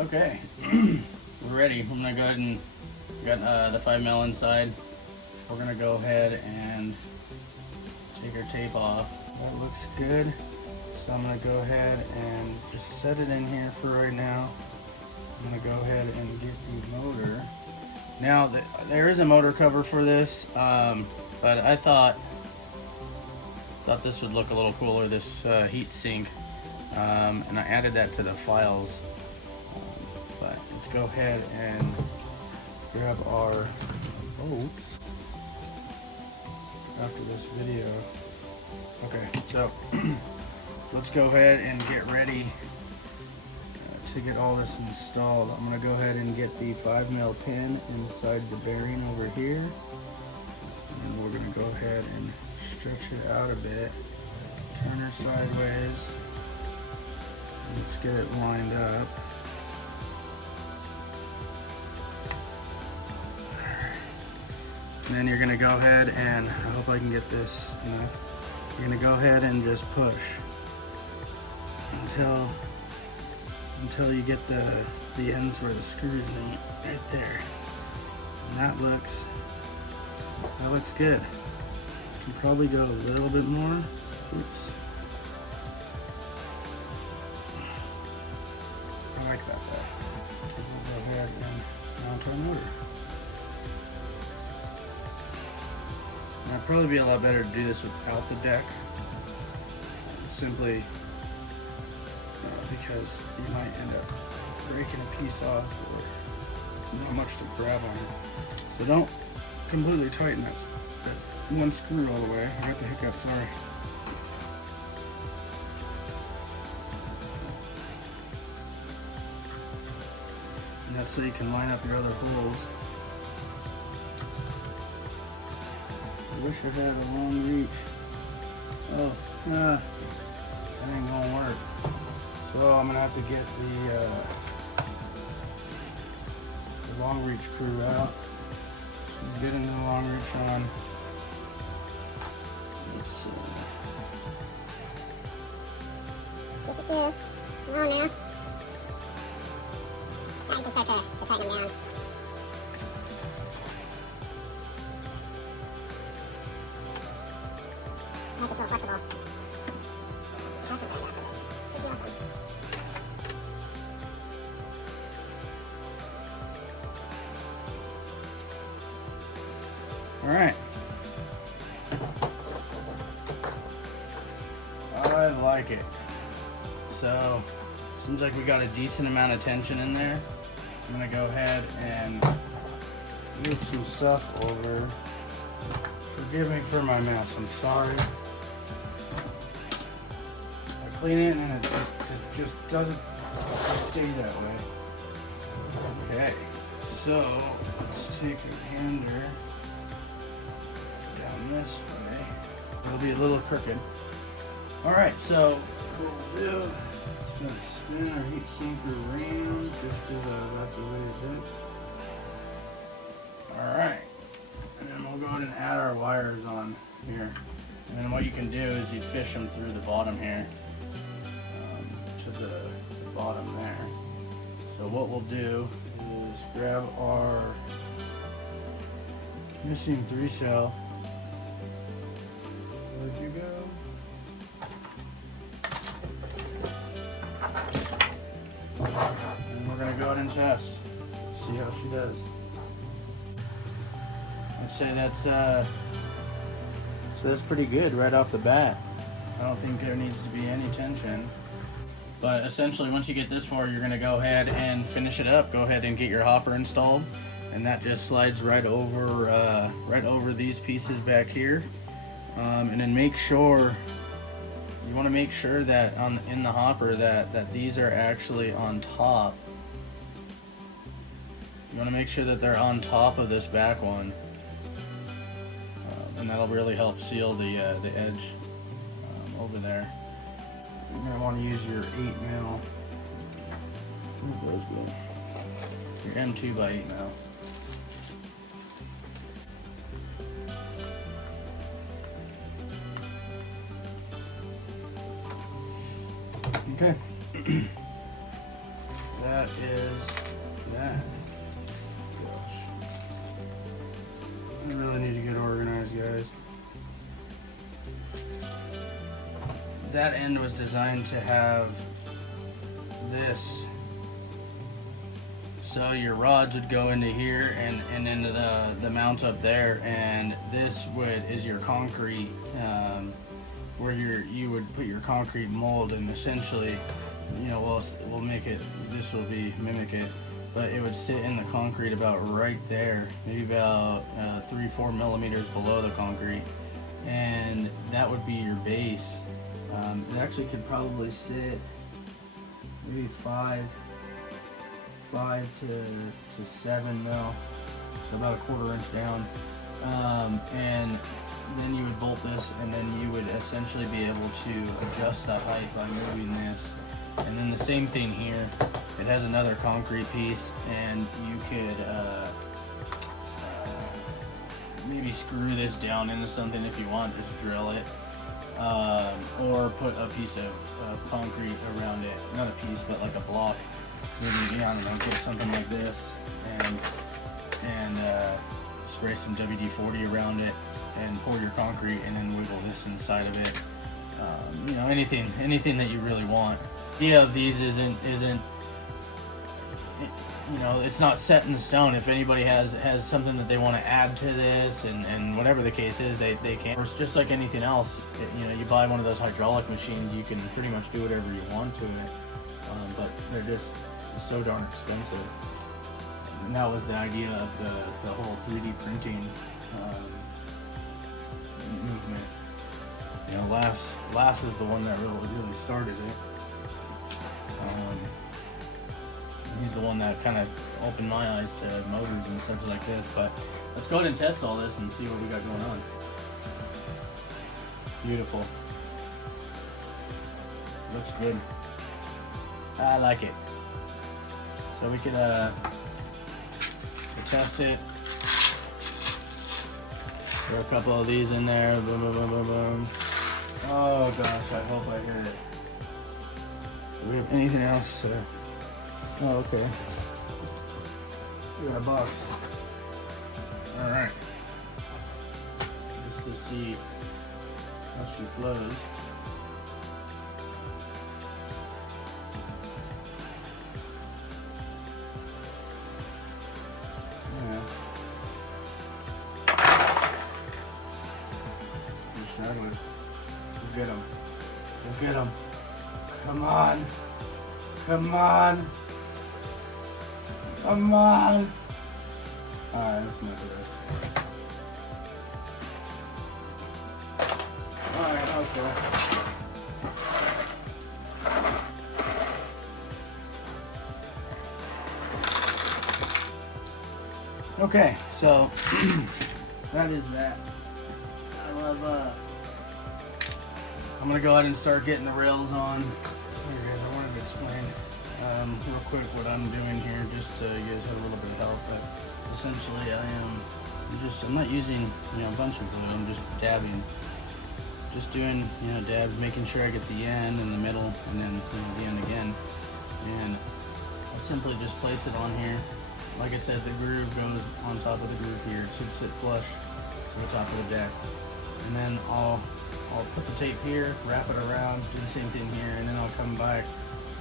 Okay, we're ready. I'm gonna go ahead and got the 5mm inside. We're gonna go ahead and take our tape off. That looks good. So I'm gonna go ahead and just set it in here for right now. I'm gonna go ahead and get the motor. Now there is a motor cover for this, but I thought this would look a little cooler. This heat sink, and I added that to the files. But let's go ahead and grab our bolts after this video. Okay, so let's go ahead and get ready to get all this installed. I'm going to go ahead and get the 5mm pin inside the bearing over here, and we're going to go ahead and stretch it out a bit, turn her sideways. Let's get it lined up. And then you're going to go ahead and, I hope I can get this enough, you're going to go ahead and just push until you get the ends where the screws meet, right there. And that looks good. Can probably go a little bit more. Oops. I like that though. We'll go ahead and mount our motor. And it'd probably be a lot better to do this without the deck. Simply because you might end up breaking a piece off or not much to grab on. So don't completely tighten that one screw all the way. I got the hiccup, sorry. And that's so you can line up your other holes. I wish I had a long reach. Oh, that ain't gonna work. So I'm gonna have to get the long reach screw out. Getting the long reach on. Let's see. Push it through. Come on now. Now you can start to tighten them down. Make this a little flexible. That's what we're after this. Pretty awesome. All right. I like it. So, seems like we got a decent amount of tension in there. I'm gonna go ahead and move some stuff over. Forgive me for my mess, I'm sorry. I clean it and it just doesn't stay that way. Okay, so let's take a gander down this way. It'll be a little crooked. Alright, so what we'll do is going to spin our heat sink around just because I got the way to do it. Alright, and then we'll go ahead and add our wires on here. And then what you can do is you fish them through the bottom here to the bottom there. So what we'll do is grab our missing 3-cell. Where'd you go? And we're gonna go ahead and test. See how she does. I'd say that's pretty good right off the bat. I don't think there needs to be any tension. But essentially, once you get this far, you're gonna go ahead and finish it up. Go ahead and get your hopper installed, and that just slides right over these pieces back here. And then make sure you want to make sure that in the hopper that these are actually on top. You want to make sure that they're on top of this back one, and that'll really help seal the edge over there. You're going to want to use your 8mm. Where those go? Your M2 by 8mm. Okay. that is that. Gosh. I really need to get organized, guys. That end was designed to have this, so your rods would go into here and into the mount up there, and this is your concrete, where you would put your concrete mold, and essentially, you know, we'll make it, this will be mimic it, but it would sit in the concrete about right there, maybe about 3-4 millimeters below the concrete, and that would be your base. It actually could probably sit maybe 5 to 7 mil, so about a 1/4 inch down, and then you would bolt this, and then you would essentially be able to adjust the height by moving this. And then the same thing here, it has another concrete piece, and you could maybe screw this down into something if you want, just drill it, or put a piece of concrete around it, not a piece but like a block, maybe, I don't know, get something like this and spray some WD-40 around it and pour your concrete, and then wiggle this inside of it. You know, anything that you really want. The idea of these isn't, you know, it's not set in stone. If anybody has something that they want to add to this, and whatever the case is, they can. It's just like anything else. You know, you buy one of those hydraulic machines, you can pretty much do whatever you want to it, but they're just so darn expensive. And that was the idea of the whole 3D printing movement. You know, Lass is the one that really started it. He's the one that kind of opened my eyes to motors and such like this. But let's go ahead and test all this and see what we got going on. Beautiful. Looks good. I like it. So we could test it. Throw a couple of these in there. Boom, boom, boom, boom, boom. Oh gosh, I hope I hit it. Do we have anything else? Oh, okay. We got a box. Alright. Just to see how she flows. Yeah. You're struggling. Go get him. Go get him. Come on. Come on. Come on! Alright, let's look at this. Alright, okay. Okay, so that is that. I love I'm gonna go ahead and start getting the rails on. Here guys, I wanted to explain real quick what I'm doing here, just so you guys have a little bit of help. But essentially, I'm not using, you know, a bunch of glue. I'm just dabbing, just doing, you know, dabs, making sure I get the end and the middle, and then, you know, the end again. And I simply just place it on here. Like I said, the groove goes on top of the groove here. It should sit flush to the top of the deck. And then I'll put the tape here, wrap it around, do the same thing here, and then I'll come back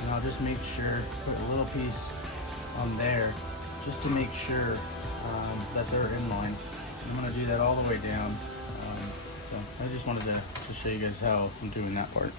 and I'll just make sure, put a little piece on there, just to make sure that they're in line. I'm going to do that all the way down. So I just wanted to show you guys how I'm doing that part.